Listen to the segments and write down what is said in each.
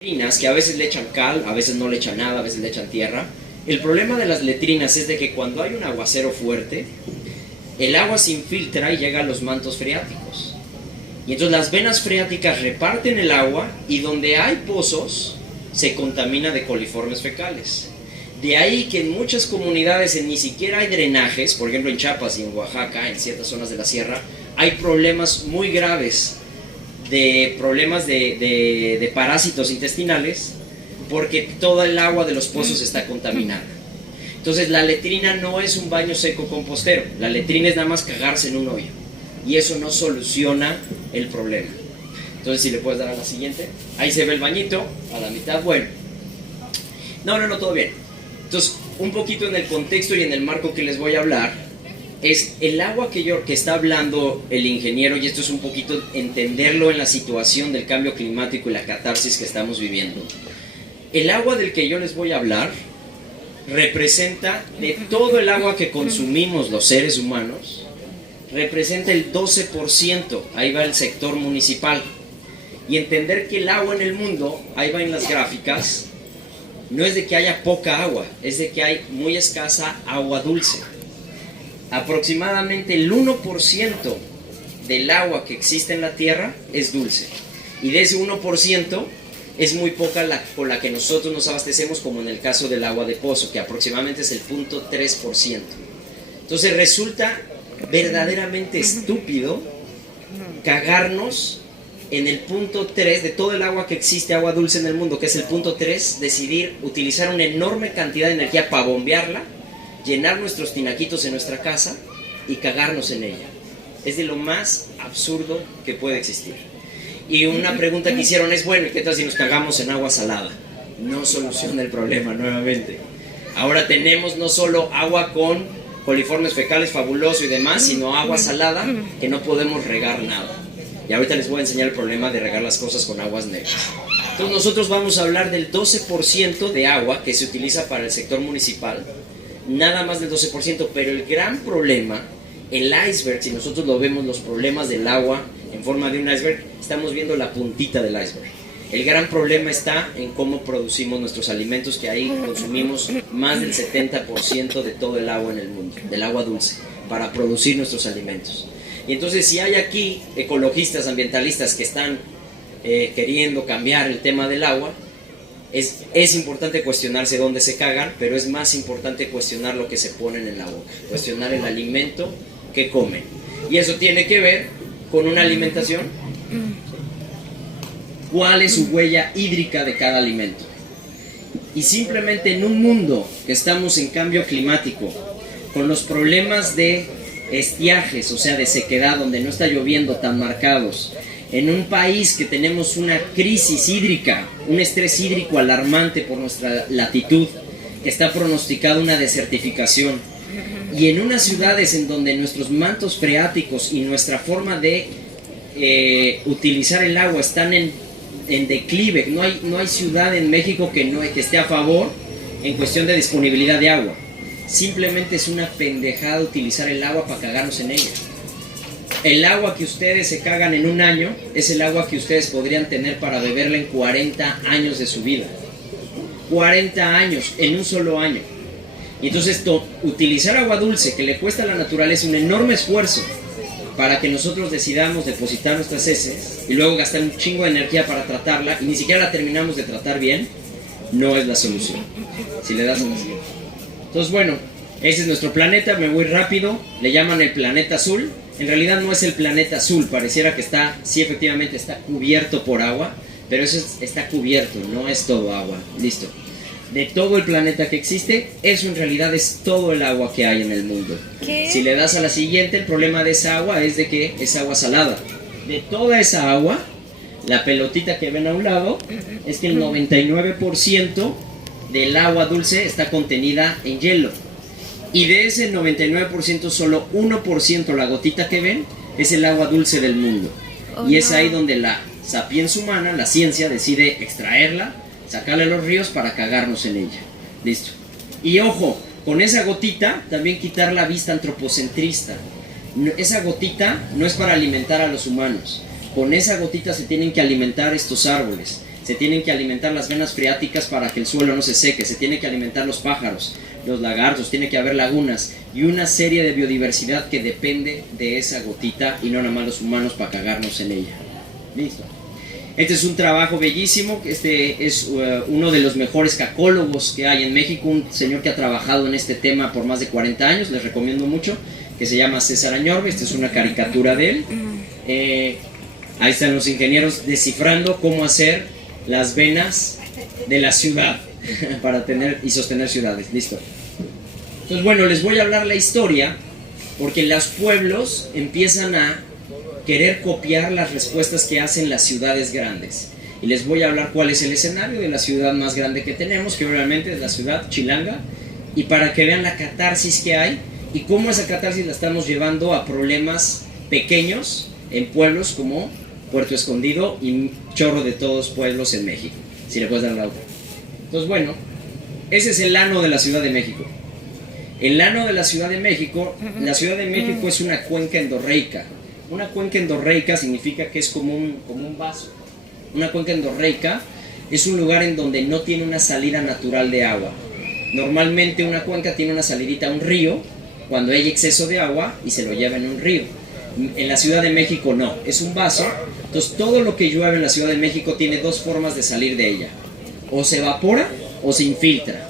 Letrinas, que a veces le echan cal, a veces no le echan nada, a veces le echan tierra. El problema de las letrinas es de que cuando hay un aguacero fuerte, el agua se infiltra y llega a los mantos freáticos. Y entonces las venas freáticas reparten el agua y donde hay pozos se contamina de coliformes fecales. De ahí que en muchas comunidades ni siquiera hay drenajes, por ejemplo en Chiapas y en Oaxaca, en ciertas zonas de la sierra, hay problemas muy graves de parásitos intestinales porque toda el agua de los pozos está contaminada. Entonces la letrina no es un baño seco compostero, la letrina es nada más cagarse en un hoyo y eso no soluciona el problema. Entonces si le puedes dar a la siguiente, ahí se ve el bañito a la mitad. Bueno, no, todo bien. Entonces un poquito en el contexto y en el marco que les voy a hablar es el agua que está hablando el ingeniero, y esto es un poquito entenderlo en la situación del cambio climático y la catarsis que estamos viviendo. El agua del que yo les voy a hablar representa, de todo el agua que consumimos los seres humanos, representa el 12%, ahí va el sector municipal. Y entender que el agua en el mundo, ahí va en las gráficas, no es de que haya poca agua, es de que hay muy escasa agua dulce. Aproximadamente el 1% del agua que existe en la Tierra es dulce. Y de ese 1% es muy poca con la que nosotros nos abastecemos, como en el caso del agua de pozo, que aproximadamente es el 0.3%. Entonces resulta verdaderamente estúpido cagarnos en el 0.3 de todo el agua que existe, agua dulce en el mundo, que es el 0.3, decidir utilizar una enorme cantidad de energía para bombearla, llenar nuestros tinaquitos en nuestra casa y cagarnos en ella. Es de lo más absurdo que puede existir. Y una pregunta que hicieron es, bueno, ¿y qué tal si nos cagamos en agua salada? No soluciona el problema nuevamente. Ahora tenemos no solo agua con coliformes fecales fabuloso y demás, sino agua salada que no podemos regar nada. Y ahorita les voy a enseñar el problema de regar las cosas con aguas negras. Entonces nosotros vamos a hablar del 12% de agua que se utiliza para el sector municipal, nada más del 12%, pero el gran problema, el iceberg, si nosotros lo vemos, los problemas del agua en forma de un iceberg, estamos viendo la puntita del iceberg. El gran problema está en cómo producimos nuestros alimentos, que ahí consumimos más del 70% de todo el agua en el mundo, del agua dulce, para producir nuestros alimentos. Y entonces si hay aquí ecologistas, ambientalistas que están queriendo cambiar el tema del agua, es importante cuestionarse dónde se cagan, pero es más importante cuestionar lo que se ponen en la boca, cuestionar el alimento que comen. Y eso tiene que ver con una alimentación. ¿Cuál es su huella hídrica de cada alimento? Y simplemente en un mundo que estamos en cambio climático, con los problemas de estiajes, o sea de sequedad, donde no está lloviendo tan marcados, en un país que tenemos una crisis hídrica, un estrés hídrico alarmante por nuestra latitud, que está pronosticada una desertificación, y en unas ciudades en donde nuestros mantos freáticos y nuestra forma de utilizar el agua están en declive, no hay ciudad en México que esté a favor en cuestión de disponibilidad de agua. Simplemente es una pendejada utilizar el agua para cagarnos en ella. El agua que ustedes se cagan en un año es el agua que ustedes podrían tener para beberla en 40 años de su vida. 40 años en un solo año. Y entonces utilizar agua dulce, que le cuesta a la naturaleza un enorme esfuerzo para que nosotros decidamos depositar nuestras heces y luego gastar un chingo de energía para tratarla y ni siquiera la terminamos de tratar bien, no es la solución. Si le das a la siguiente. Entonces bueno, ese es nuestro planeta, me voy rápido, le llaman el planeta azul. En realidad no es el planeta azul, pareciera que sí efectivamente está cubierto por agua, pero eso está cubierto, no es todo agua, listo. De todo el planeta que existe, eso en realidad es todo el agua que hay en el mundo. ¿Qué? Si le das a la siguiente, el problema de esa agua es de que es agua salada. De toda esa agua, la pelotita que ven a un lado, es que el 99% del agua dulce está contenida en hielo. Y de ese 99%, solo 1%, la gotita que ven, es el agua dulce del mundo. Y es ahí donde la sapiens humana, la ciencia, decide extraerla, sacarla de los ríos para cagarnos en ella. Listo. Y ojo, con esa gotita también quitar la vista antropocentrista. Esa gotita no es para alimentar a los humanos. Con esa gotita se tienen que alimentar estos árboles. Se tienen que alimentar las venas freáticas para que el suelo no se seque, se tienen que alimentar los pájaros, los lagartos, tiene que haber lagunas y una serie de biodiversidad que depende de esa gotita y no nada más los humanos para cagarnos en ella. Listo. Este es un trabajo bellísimo, este es uno de los mejores cacólogos que hay en México, un señor que ha trabajado en este tema por más de 40 años, les recomiendo mucho, que se llama César Añorbe. Esta es una caricatura de él. Ahí están los ingenieros descifrando cómo hacer las venas de la ciudad para tener y sostener ciudades. Listo. Entonces, bueno, les voy a hablar la historia porque los pueblos empiezan a querer copiar las respuestas que hacen las ciudades grandes. Y les voy a hablar cuál es el escenario de la ciudad más grande que tenemos, que obviamente es la ciudad Chilanga, y para que vean la catarsis que hay y cómo esa catarsis la estamos llevando a problemas pequeños en pueblos como Puerto Escondido y chorro de todos pueblos en México. Si le puedes dar la otra. Entonces, bueno, ese es el ano de la Ciudad de México. El ano de la Ciudad de México, la Ciudad de México es una cuenca endorreica. Una cuenca endorreica significa que es como un vaso. Una cuenca endorreica es un lugar en donde no tiene una salida natural de agua. Normalmente una cuenca tiene una salidita a un río cuando hay exceso de agua y se lo lleva en un río. En la Ciudad de México no, es un vaso. Entonces todo lo que llueve en la Ciudad de México tiene dos formas de salir de ella. O se evapora o se infiltra.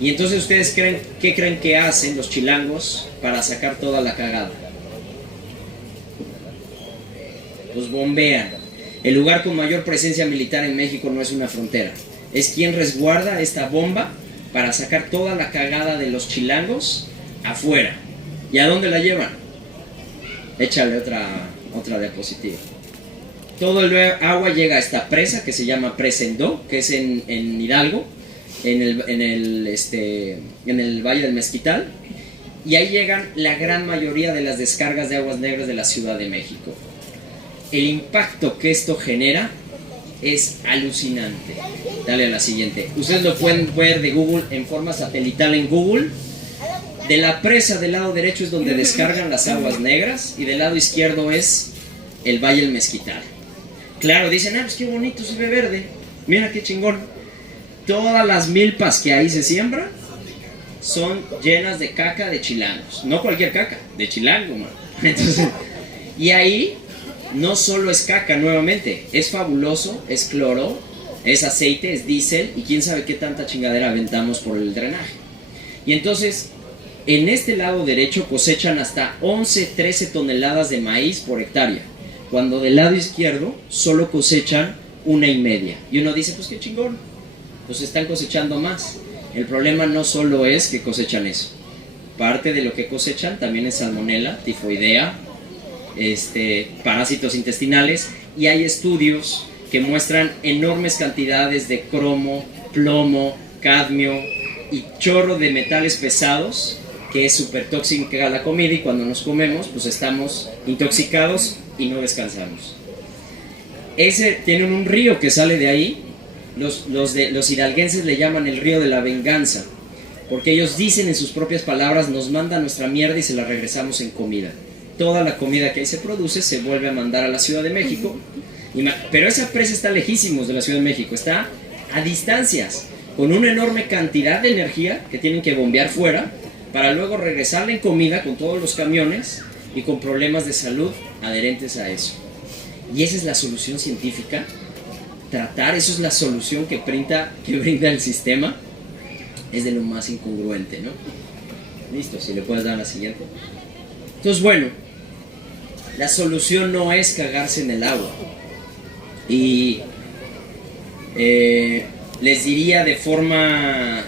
Y entonces ustedes ¿qué creen que hacen los chilangos para sacar toda la cagada? Los bombean. El lugar con mayor presencia militar en México no es una frontera. Es quien resguarda esta bomba para sacar toda la cagada de los chilangos afuera. ¿Y a dónde la llevan? Échale otra diapositiva. Todo el agua llega a esta presa que se llama Presa Endó, que es en Hidalgo, en el Valle del Mezquital, y ahí llegan la gran mayoría de las descargas de aguas negras de la Ciudad de México. El impacto que esto genera es alucinante. Dale a la siguiente. Ustedes lo pueden ver de Google en forma satelital en Google. De la presa del lado derecho es donde descargan las aguas negras y del lado izquierdo es el Valle del Mezquital. Claro, dicen, pues qué bonito se ve verde. Mira qué chingón. Todas las milpas que ahí se siembran son llenas de caca de chilangos. No cualquier caca, de chilango, man. Entonces, y ahí no solo es caca nuevamente, es fabuloso, es cloro, es aceite, es diésel y quién sabe qué tanta chingadera aventamos por el drenaje. Y entonces, en este lado derecho cosechan hasta 11-13 toneladas de maíz por hectárea, cuando del lado izquierdo solo cosechan 1,5. Y uno dice, pues qué chingón, pues están cosechando más. El problema no solo es que cosechan eso, parte de lo que cosechan también es salmonela, tifoidea, parásitos intestinales, y hay estudios que muestran enormes cantidades de cromo, plomo, cadmio y chorro de metales pesados, que es súper tóxica la comida, y cuando nos comemos pues estamos intoxicados y no descansamos. Tienen un río que sale de ahí. Los hidalguenses le llaman el río de la venganza, porque ellos dicen en sus propias palabras, nos mandan nuestra mierda y se la regresamos en comida. Toda la comida que ahí se produce se vuelve a mandar a la Ciudad de México, pero esa presa está lejísimos de la Ciudad de México, está a distancias, con una enorme cantidad de energía que tienen que bombear fuera, para luego regresarla en comida con todos los camiones y con problemas de salud adherentes a eso. Y esa es la solución científica, eso es la solución que brinda el sistema. Es de lo más incongruente, ¿no? Listo, si le puedes dar la siguiente. Entonces, bueno, la solución no es cagarse en el agua. Y les diría de forma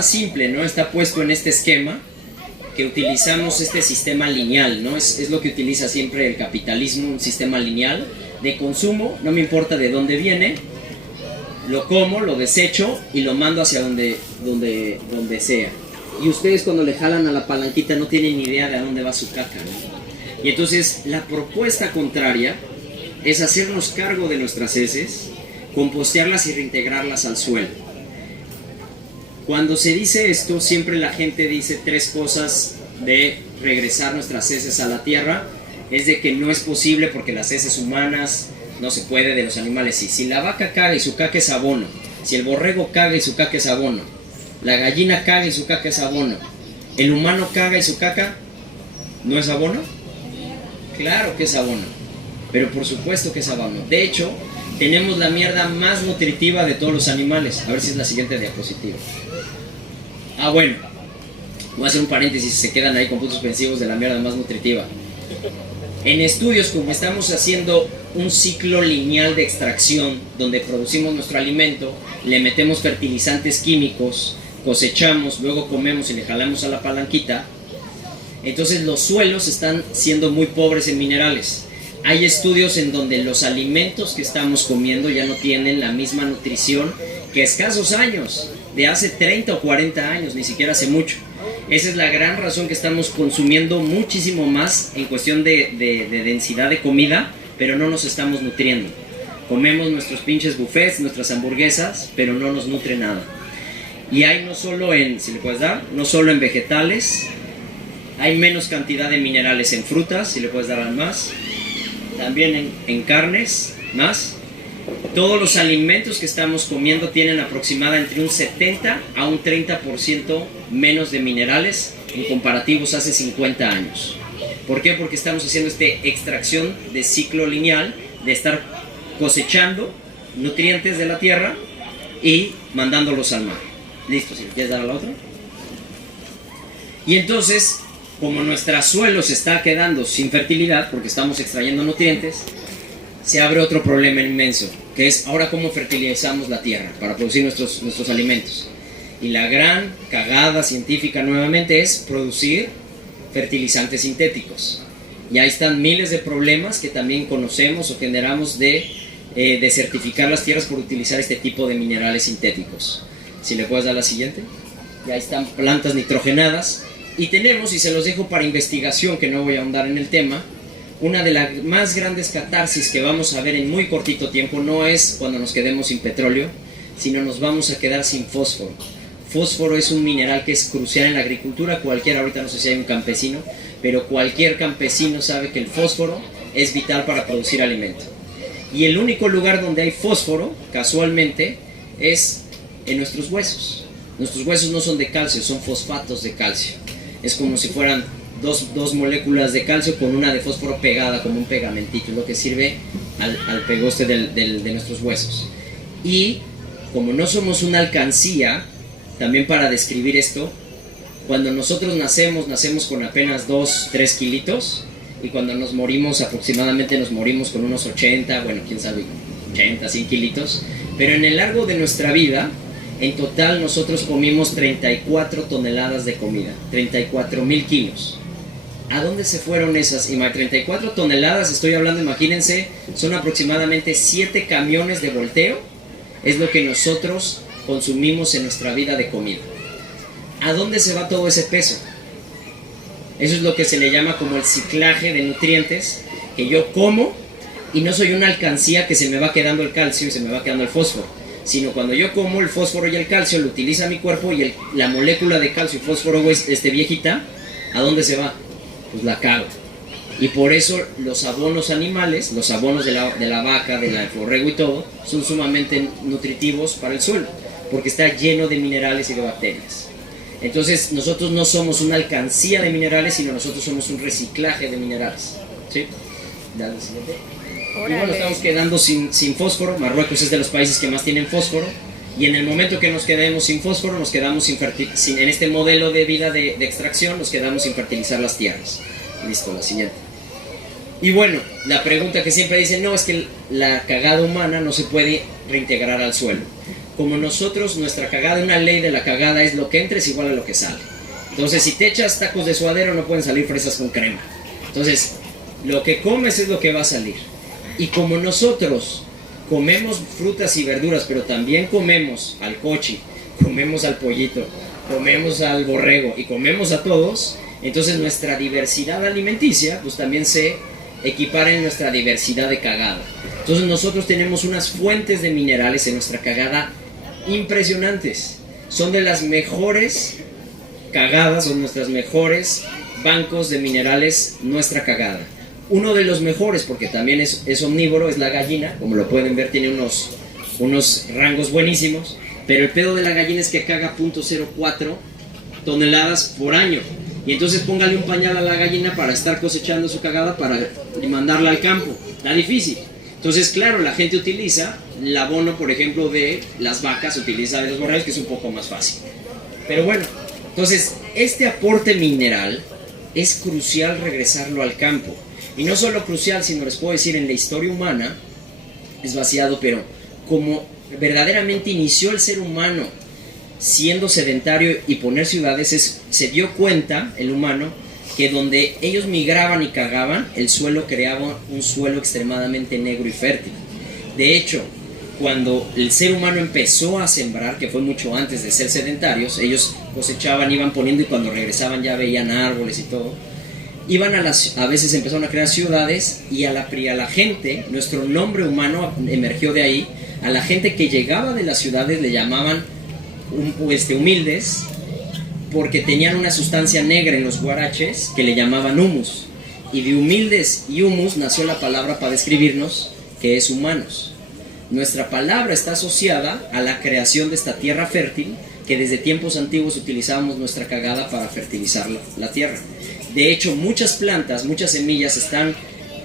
simple, ¿no? Está puesto en este esquema que utilizamos este sistema lineal, ¿no? Es lo que utiliza siempre el capitalismo, un sistema lineal de consumo, no me importa de dónde viene, lo como, lo desecho y lo mando hacia donde sea. Y ustedes cuando le jalan a la palanquita no tienen ni idea de a dónde va su caca, ¿no? Y entonces la propuesta contraria es hacernos cargo de nuestras heces, compostearlas y reintegrarlas al suelo. Cuando se dice esto, siempre la gente dice tres cosas de regresar nuestras heces a la tierra. Es de que no es posible porque las heces humanas no se puede, de los animales sí. Si la vaca caga y su caca es abono, si el borrego caga y su caca es abono, la gallina caga y su caca es abono, el humano caga y su caca no es abono. Claro que es abono, pero por supuesto que es abono. De hecho, tenemos la mierda más nutritiva de todos los animales. A ver si es la siguiente diapositiva. Bueno, voy a hacer un paréntesis si se quedan ahí con puntos suspensivos de la mierda más nutritiva. En estudios, como estamos haciendo un ciclo lineal de extracción, donde producimos nuestro alimento, le metemos fertilizantes químicos, cosechamos, luego comemos y le jalamos a la palanquita, entonces los suelos están siendo muy pobres en minerales. Hay estudios en donde los alimentos que estamos comiendo ya no tienen la misma nutrición que escasos años, de hace 30 o 40 años, ni siquiera hace mucho. Esa es la gran razón que estamos consumiendo muchísimo más en cuestión de densidad de comida, pero no nos estamos nutriendo. Comemos nuestros pinches buffets, nuestras hamburguesas, pero no nos nutre nada. Y hay no solo en, si le puedes dar, no solo en vegetales, hay menos cantidad de minerales en frutas, si le puedes dar más, también en carnes, más. Todos los alimentos que estamos comiendo tienen aproximadamente entre un 70 a un 30% menos de minerales en comparativos hace 50 años. ¿Por qué? Porque estamos haciendo esta extracción de ciclo lineal, de estar cosechando nutrientes de la tierra y mandándolos al mar. Listo, si le quieres dar a la otra. Y entonces, como nuestro suelo se está quedando sin fertilidad porque estamos extrayendo nutrientes, se abre otro problema inmenso, que es ahora cómo fertilizamos la tierra para producir nuestros alimentos. Y la gran cagada científica nuevamente es producir fertilizantes sintéticos. Y ahí están miles de problemas que también conocemos o generamos de desertificar las tierras por utilizar este tipo de minerales sintéticos. Si le puedes dar la siguiente. Y ahí están plantas nitrogenadas. Y tenemos, y se los dejo para investigación, que no voy a ahondar en el tema, una de las más grandes catarsis que vamos a ver en muy cortito tiempo no es cuando nos quedemos sin petróleo, sino nos vamos a quedar sin fósforo. Fósforo es un mineral que es crucial en la agricultura. Cualquiera, ahorita no sé si hay un campesino, pero cualquier campesino sabe que el fósforo es vital para producir alimento. Y el único lugar donde hay fósforo, casualmente, es en nuestros huesos. Nuestros huesos no son de calcio, son fosfatos de calcio. Es como si fueran dos moléculas de calcio con una de fósforo pegada como un pegamentito, lo que sirve al pegoste de nuestros huesos. Y como no somos una alcancía, también para describir esto, cuando nosotros nacemos con apenas 2-3 kilitos, y cuando nos morimos aproximadamente nos morimos con unos 80, bueno, quién sabe, 80, 100 kilitos, pero en el largo de nuestra vida, en total nosotros comimos 34 toneladas de comida, 34,000 kilos. ¿A dónde se fueron esas? 34 toneladas, estoy hablando, imagínense, son aproximadamente 7 camiones de volteo, es lo que nosotros consumimos en nuestra vida de comida. ¿A dónde se va todo ese peso? Eso es lo que se le llama como el ciclaje de nutrientes, que yo como y no soy una alcancía que se me va quedando el calcio y se me va quedando el fósforo, sino cuando yo como el fósforo y el calcio lo utiliza mi cuerpo y la molécula de calcio y fósforo viejita, ¿a dónde se va? Pues la cago. Y por eso los abonos animales, los abonos de la vaca, del borrego y todo, son sumamente nutritivos para el suelo, porque está lleno de minerales y de bacterias. Entonces nosotros no somos una alcancía de minerales, sino nosotros somos un reciclaje de minerales. ¿Sí? Dale, siguiente. Y bueno, estamos quedando sin fósforo. Marruecos es de los países que más tienen fósforo. Y en el momento que nos quedemos sin fósforo, nos quedamos en este modelo de vida de extracción, nos quedamos sin fertilizar las tierras. Listo, la siguiente. Y bueno, la pregunta que siempre dicen, no, es que la cagada humana no se puede reintegrar al suelo. Como nosotros, nuestra cagada, una ley de la cagada es lo que entra es igual a lo que sale. Entonces, si te echas tacos de suadero, no pueden salir fresas con crema. Entonces, lo que comes es lo que va a salir. Y como nosotros comemos frutas y verduras, pero también comemos al cochi, comemos al pollito, comemos al borrego y comemos a todos, entonces nuestra diversidad alimenticia pues también se equipara en nuestra diversidad de cagada. Entonces nosotros tenemos unas fuentes de minerales en nuestra cagada impresionantes. Son de las mejores cagadas, son nuestros mejores bancos de minerales, nuestra cagada. Uno de los mejores, porque también es omnívoro, es la gallina. Como lo pueden ver, tiene unos rangos buenísimos. Pero el pedo de la gallina es que caga 0.04 toneladas por año. Y entonces póngale un pañal a la gallina para estar cosechando su cagada para mandarla al campo. Está difícil. Entonces, claro, la gente utiliza el abono, por ejemplo, de las vacas, utiliza de los borregos, que es un poco más fácil. Pero bueno, entonces, este aporte mineral es crucial regresarlo al campo. Y no solo crucial, sino les puedo decir, en la historia humana, es vaciado, pero como verdaderamente inició el ser humano siendo sedentario y poner ciudades, se dio cuenta el humano que donde ellos migraban y cagaban, el suelo creaba un suelo extremadamente negro y fértil. De hecho, cuando el ser humano empezó a sembrar, que fue mucho antes de ser sedentarios, ellos cosechaban, iban poniendo y cuando regresaban ya veían árboles y todo. Iban a veces empezaron a crear ciudades y a la gente, nuestro nombre humano emergió de ahí. A la gente que llegaba de las ciudades le llamaban humildes, porque tenían una sustancia negra en los guaraches que le llamaban humus. Y de humildes y humus nació la palabra para describirnos, que es humanos. Nuestra palabra está asociada a la creación de esta tierra fértil, que desde tiempos antiguos utilizábamos nuestra cagada para fertilizar la tierra. De hecho, muchas plantas, muchas semillas están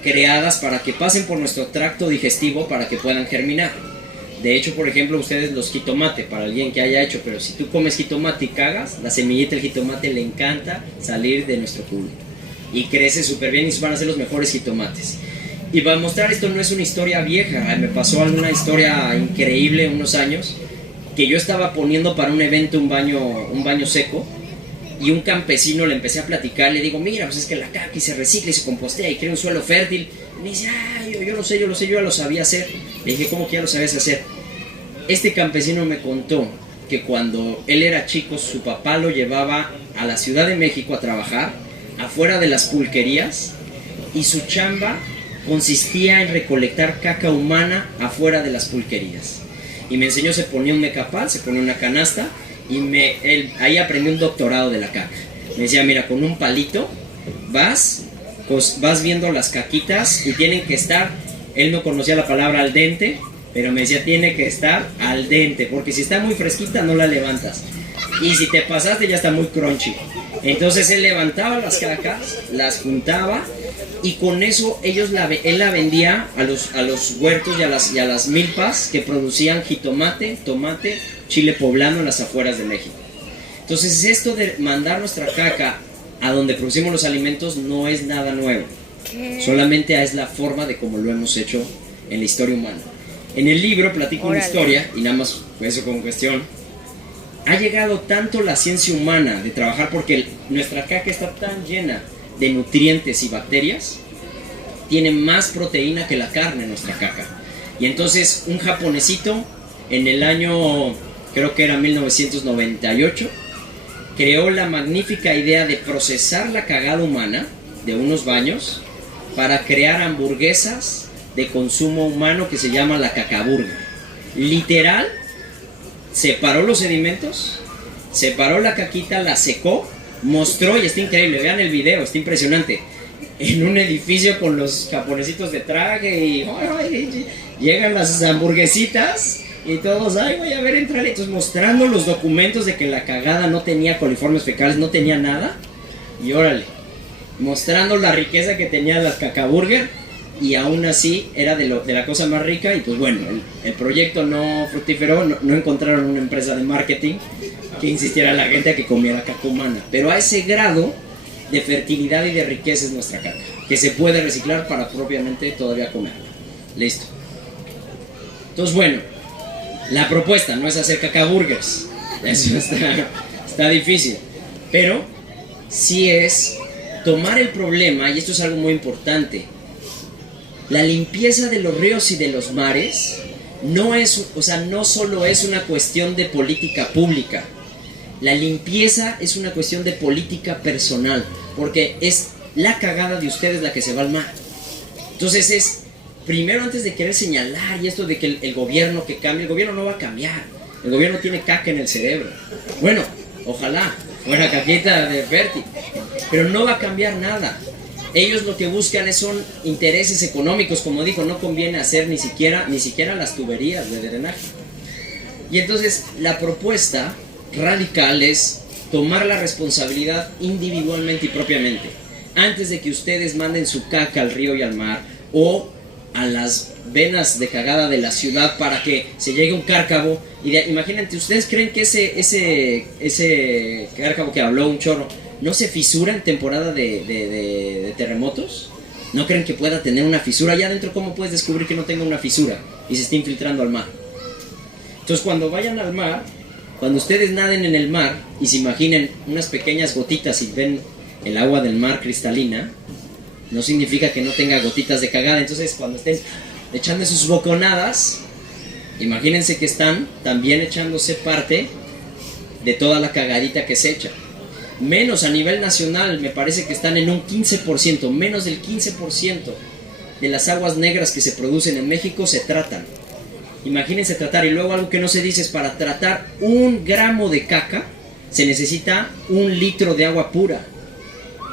creadas para que pasen por nuestro tracto digestivo para que puedan germinar. De hecho, por ejemplo, ustedes los jitomate, para alguien que haya hecho, pero si tú comes jitomate y cagas, la semillita del jitomate le encanta salir de nuestro culo. Y crece súper bien y van a ser los mejores jitomates. Y para mostrar esto no es una historia vieja, me pasó alguna historia increíble unos años, que yo estaba poniendo para un evento un baño seco, y un campesino le empecé a platicar, le digo, mira, pues es que la caca y se recicla y se compostea y crea un suelo fértil. Y me dice, yo lo sé, yo ya lo sabía hacer. Le dije, ¿cómo que ya lo sabías hacer? Este campesino me contó que cuando él era chico, su papá lo llevaba a la Ciudad de México a trabajar, afuera de las pulquerías, y su chamba consistía en recolectar caca humana afuera de las pulquerías. Y me enseñó, se ponía un mecapal, se ponía una canasta, y ahí aprendí un doctorado de la caca. Me decía, mira, con un palito vas viendo las caquitas y tienen que estar, él no conocía la palabra al dente, pero me decía, tiene que estar al dente, porque si está muy fresquita no la levantas. Y si te pasaste ya está muy crunchy. Entonces él levantaba las cacas, las juntaba y con eso él la vendía a los huertos y a las milpas que producían jitomate, tomate, chile poblano en las afueras de México. Entonces esto de mandar nuestra caca a donde producimos los alimentos no es nada nuevo. Solamente es la forma de cómo lo hemos hecho en la historia humana. En el libro platico una historia, y nada más eso como cuestión. Ha llegado tanto la ciencia humana de trabajar porque nuestra caca está tan llena de nutrientes y bacterias, tiene más proteína que la carne nuestra caca. Y entonces un japonesito en el año, creo que era 1998, creó la magnífica idea de procesar la cagada humana de unos baños para crear hamburguesas de consumo humano que se llama la cacaburger. Literal, separó los sedimentos, separó la caquita, la secó, mostró, y está increíble, vean el video, está impresionante, en un edificio con los japonesitos de traje y llegan las hamburguesitas y todos, voy a ver, entrale. Entonces mostrando los documentos de que la cagada no tenía coliformes fecales, no tenía nada, y órale, mostrando la riqueza que tenía la cacaburger, y aún así era de la cosa más rica. Y pues bueno, el proyecto no fructiferó, no encontraron una empresa de marketing que insistiera a la gente a que comiera caca humana, pero a ese grado de fertilidad y de riqueza es nuestra caca, que se puede reciclar para propiamente todavía comerla. Listo. Entonces bueno, la propuesta no es hacer cacaburgers, eso está difícil, pero sí es tomar el problema, y esto es algo muy importante. La limpieza de los ríos y de los mares no solo es una cuestión de política pública. La limpieza es una cuestión de política personal, porque es la cagada de ustedes la que se va al mar. Entonces es, primero, antes de querer señalar y esto de que el gobierno que cambie, el gobierno no va a cambiar. El gobierno tiene caca en el cerebro. Bueno, ojalá fuera caquita de fértil, pero no va a cambiar nada. Ellos lo que buscan son intereses económicos, como dijo, no conviene hacer ni siquiera las tuberías de drenaje. Y entonces la propuesta radical es tomar la responsabilidad individualmente y propiamente. Antes de que ustedes manden su caca al río y al mar o a las venas de cagada de la ciudad para que se llegue un cárcavo. Imagínate, ¿ustedes creen que ese cárcavo que habló un chorro no se fisura en temporada de terremotos? ¿No creen que pueda tener una fisura? Allá adentro, ¿cómo puedes descubrir que no tenga una fisura y se esté infiltrando al mar? Entonces, cuando vayan al mar, cuando ustedes naden en el mar y se imaginen unas pequeñas gotitas y ven el agua del mar cristalina, no significa que no tenga gotitas de cagada. Entonces, cuando estén echando sus boconadas, imagínense que están también echándose parte de toda la cagadita que se echa. Menos a nivel nacional, me parece que están en un 15%, menos del 15% de las aguas negras que se producen en México se tratan. Imagínense tratar, y luego algo que no se dice es, para tratar 1 gramo de caca se necesita 1 litro de agua pura.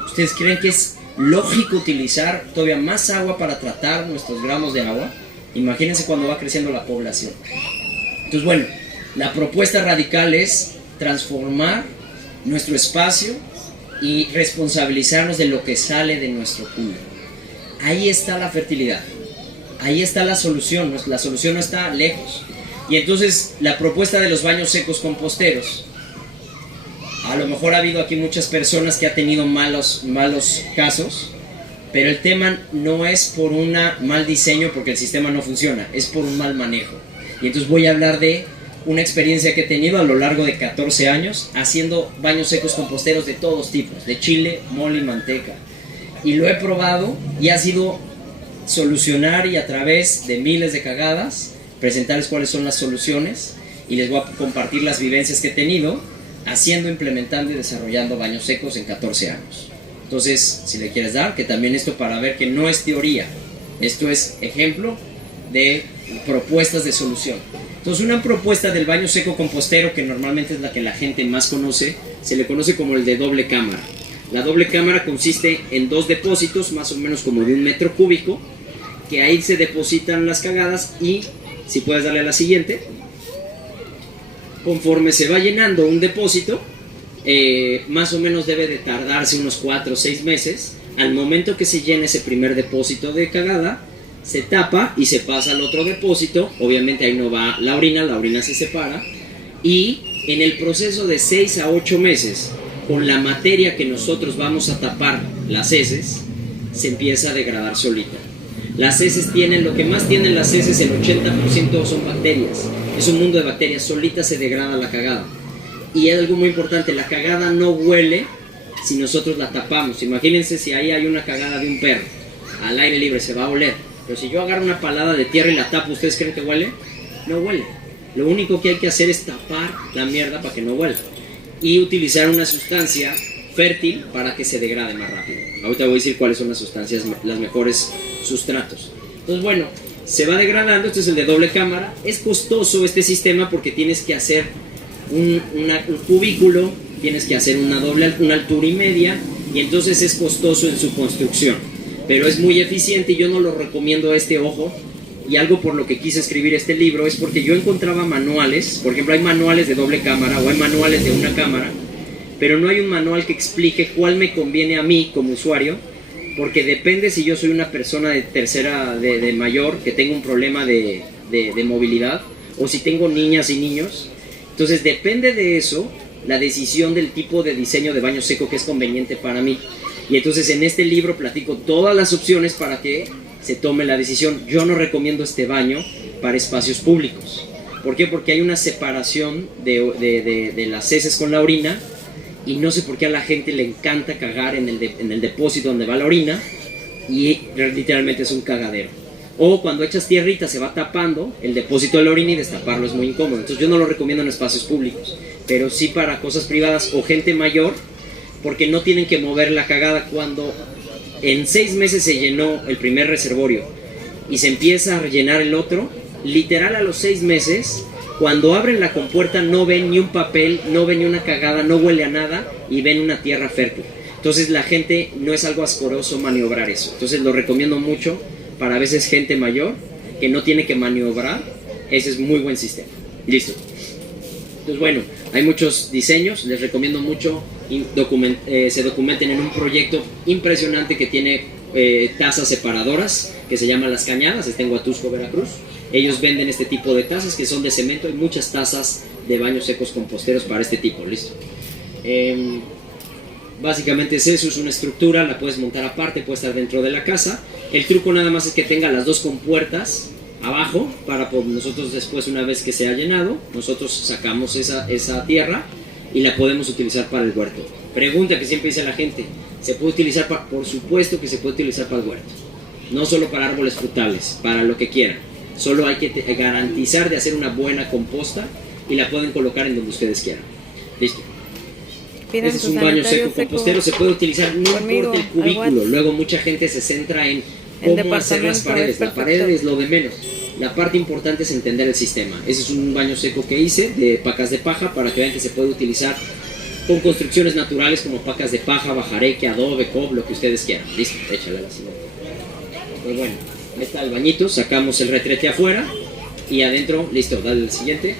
¿Ustedes creen que es lógico utilizar todavía más agua para tratar nuestros gramos de agua? Imagínense cuando va creciendo la población. Entonces, bueno, la propuesta radical es transformar nuestro espacio y responsabilizarnos de lo que sale de nuestro culo. Ahí está la fertilidad. Ahí está la solución no está lejos. Y entonces la propuesta de los baños secos composteros, a lo mejor ha habido aquí muchas personas que han tenido malos casos, pero el tema no es por un mal diseño, porque el sistema no funciona, es por un mal manejo. Y entonces voy a hablar de una experiencia que he tenido a lo largo de 14 años haciendo baños secos composteros de todos tipos, de chile, mole y manteca. Y lo he probado y ha sido solucionar, y a través de miles de cagadas presentarles cuáles son las soluciones, y les voy a compartir las vivencias que he tenido haciendo, implementando y desarrollando baños secos en 14 años. Entonces, si le quieres dar, que también esto para ver que no es teoría, esto es ejemplo de propuestas de solución. Entonces, una propuesta del baño seco compostero, que normalmente es la que la gente más conoce, se le conoce como el de doble cámara. La doble cámara consiste en 2 depósitos, más o menos como de 1 metro cúbico, que ahí se depositan las cagadas, y si puedes darle a la siguiente, conforme se va llenando un depósito, más o menos debe de tardarse unos 4 o 6 meses. Al momento que se llena ese primer depósito de cagada, se tapa y se pasa al otro depósito. Obviamente ahí no va la orina se separa, y en el proceso de 6 a 8 meses, con la materia que nosotros vamos a tapar las heces, se empieza a degradar solita. Las heces tienen, lo que más tienen las heces, el 80% son bacterias. Es un mundo de bacterias, solita se degrada la cagada. Y es algo muy importante, la cagada no huele si nosotros la tapamos. Imagínense si ahí hay una cagada de un perro, al aire libre se va a oler. Pero si yo agarro una palada de tierra y la tapo, ¿ustedes creen que huele? No huele. Lo único que hay que hacer es tapar la mierda para que no huela, y utilizar una sustancia fértil para que se degrade más rápido. Ahorita voy a decir cuáles son las sustancias, las mejores sustratos. Entonces, bueno, se va degradando. Este es el de doble cámara. Es costoso este sistema porque tienes que hacer un cubículo, tienes que hacer una altura y media, y entonces es costoso en su construcción, pero es muy eficiente, y yo no lo recomiendo ojo. Y algo por lo que quise escribir este libro es porque yo encontraba manuales. Por ejemplo, hay manuales de doble cámara o hay manuales de una cámara, pero no hay un manual que explique cuál me conviene a mí como usuario, porque depende si yo soy una persona de mayor que tengo un problema de movilidad, o si tengo niñas y niños. Entonces depende de eso la decisión del tipo de diseño de baño seco que es conveniente para mí. Y entonces en este libro platico todas las opciones para que se tome la decisión. Yo no recomiendo este baño para espacios públicos. ¿Por qué? Porque hay una separación de las heces con la orina, y no sé por qué a la gente le encanta cagar en el depósito donde va la orina, y literalmente es un cagadero. O cuando echas tierrita se va tapando el depósito de la orina, y destaparlo es muy incómodo. Entonces yo no lo recomiendo en espacios públicos, pero sí para cosas privadas o gente mayor, porque no tienen que mover la cagada. Cuando en 6 meses se llenó el primer reservorio y se empieza a rellenar el otro, literal a los 6 meses, cuando abren la compuerta no ven ni un papel, no ven ni una cagada, no huele a nada, y ven una tierra fértil. Entonces la gente no es algo asqueroso maniobrar eso. Entonces lo recomiendo mucho para a veces gente mayor que no tiene que maniobrar. Ese es muy buen sistema. Listo. Entonces bueno, hay muchos diseños. Les recomiendo mucho se documenten en un proyecto impresionante que tiene tazas separadoras que se llaman Las Cañadas. Está en Huatusco, Veracruz. Ellos venden este tipo de tazas que son de cemento. Hay muchas tazas de baños secos composteros para este tipo. Listo. Básicamente es eso, es una estructura, la puedes montar aparte, puede estar dentro de la casa. El truco nada más es que tenga las dos compuertas abajo para nosotros después, una vez que se ha llenado, nosotros sacamos esa tierra y la podemos utilizar para el huerto. Pregunta que siempre dice la gente, ¿se puede utilizar por supuesto que se puede utilizar para el huerto. No solo para árboles frutales, para lo que quieran. Solo hay que garantizar de hacer una buena composta y la pueden colocar en donde ustedes quieran. Listo. Ese es un baño seco compostero, se puede utilizar, no importa el cubículo. Luego mucha gente se centra en cómo hacer las paredes. La pared es lo de menos. La parte importante es entender el sistema. Ese es un baño seco que hice de pacas de paja para que vean que se puede utilizar con construcciones naturales como pacas de paja, bajareque, adobe, cob, lo que ustedes quieran. Listo, échale a la siguiente. Pues bueno, ahí está el bañito, sacamos el retrete afuera y adentro, listo, dale al siguiente.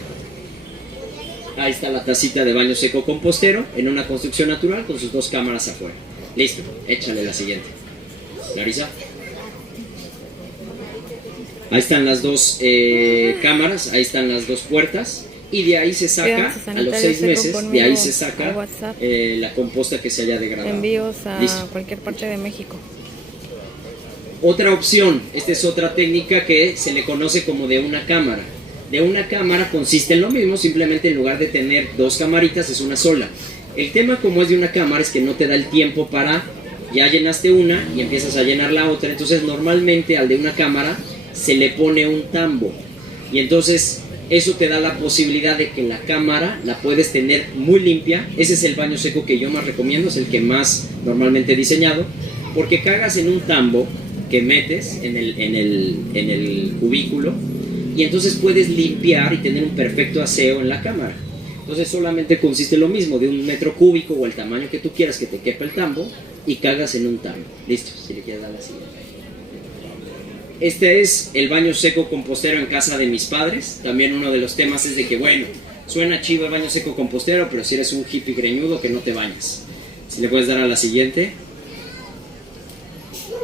Ahí está la tacita de baño seco compostero en una construcción natural con sus dos cámaras afuera. Listo, échale la siguiente. Larisa. Ahí están las dos cámaras, ahí están las dos puertas. Y de ahí se saca, a los 6 meses, de ahí se saca la composta que se haya degradado. Envíos a Listo. cualquier parte de México. Otra opción, esta es otra técnica que se le conoce como de una cámara. De una cámara consiste en lo mismo, simplemente en lugar de tener dos camaritas es una sola. El tema como es de una cámara es que no te da el tiempo para, ya llenaste una y empiezas a llenar la otra, entonces normalmente al de una cámara se le pone un tambo y entonces eso te da la posibilidad de que la cámara la puedes tener muy limpia. Ese es el baño seco que yo más recomiendo, es el que más normalmente he diseñado, porque cagas en un tambo que metes en el cubículo y entonces puedes limpiar y tener un perfecto aseo en la cámara. Entonces solamente consiste lo mismo, de 1 metro cúbico o el tamaño que tú quieras que te quepa el tambo y cagas en un tambo. Listo, si le quieres dar la siguiente. Este es el baño seco compostero en casa de mis padres. También uno de los temas es de que, bueno, suena chivo el baño seco compostero, pero si eres un hippie greñudo que no te bañas. Si le puedes dar a la siguiente.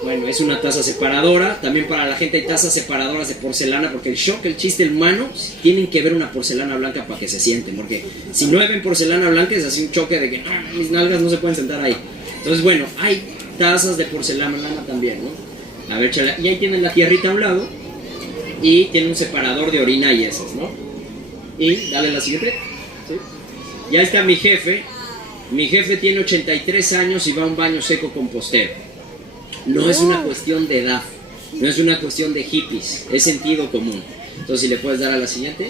Bueno, es una taza separadora. También para la gente hay tazas separadoras de porcelana, porque el chiste humano, tienen que ver una porcelana blanca para que se sienten, porque si no ven porcelana blanca es así un choque de que mis nalgas no se pueden sentar ahí. Entonces, bueno, hay tazas de porcelana también, ¿no? A ver, chala, y ahí tienen la tierrita a un lado y tiene un separador de orina y heces, ¿no? Y dale la siguiente. ¿Sí? Ya está mi jefe. Mi jefe tiene 83 años y va a un baño seco compostero. No es una cuestión de edad, no es una cuestión de hippies, es sentido común. Entonces, si le puedes dar a la siguiente.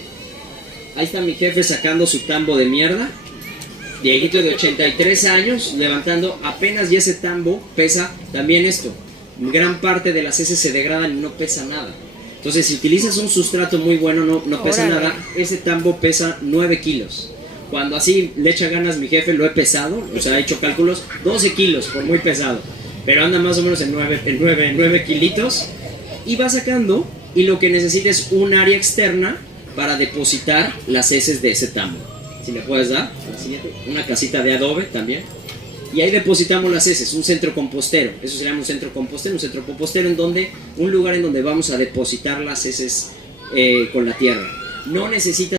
Ahí está mi jefe sacando su tambo de mierda. Viejito de 83 años, levantando apenas, y ese tambo pesa también esto. Gran parte de las heces se degradan y no pesa nada. Entonces, si utilizas un sustrato muy bueno, no pesa nada. Ese tambo pesa 9 kilos. Cuando así le echa ganas mi jefe, lo he pesado, o sea, he hecho cálculos, 12 kilos por muy pesado. Pero anda más o menos en 9 kilitos. Y va sacando, y lo que necesita es un área externa para depositar las heces de ese tambo. Si le puedes dar, la siguiente, una casita de adobe también. Y ahí depositamos las heces, un centro compostero. Eso se llama un centro compostero un lugar en donde vamos a depositar las heces con la tierra. No necesita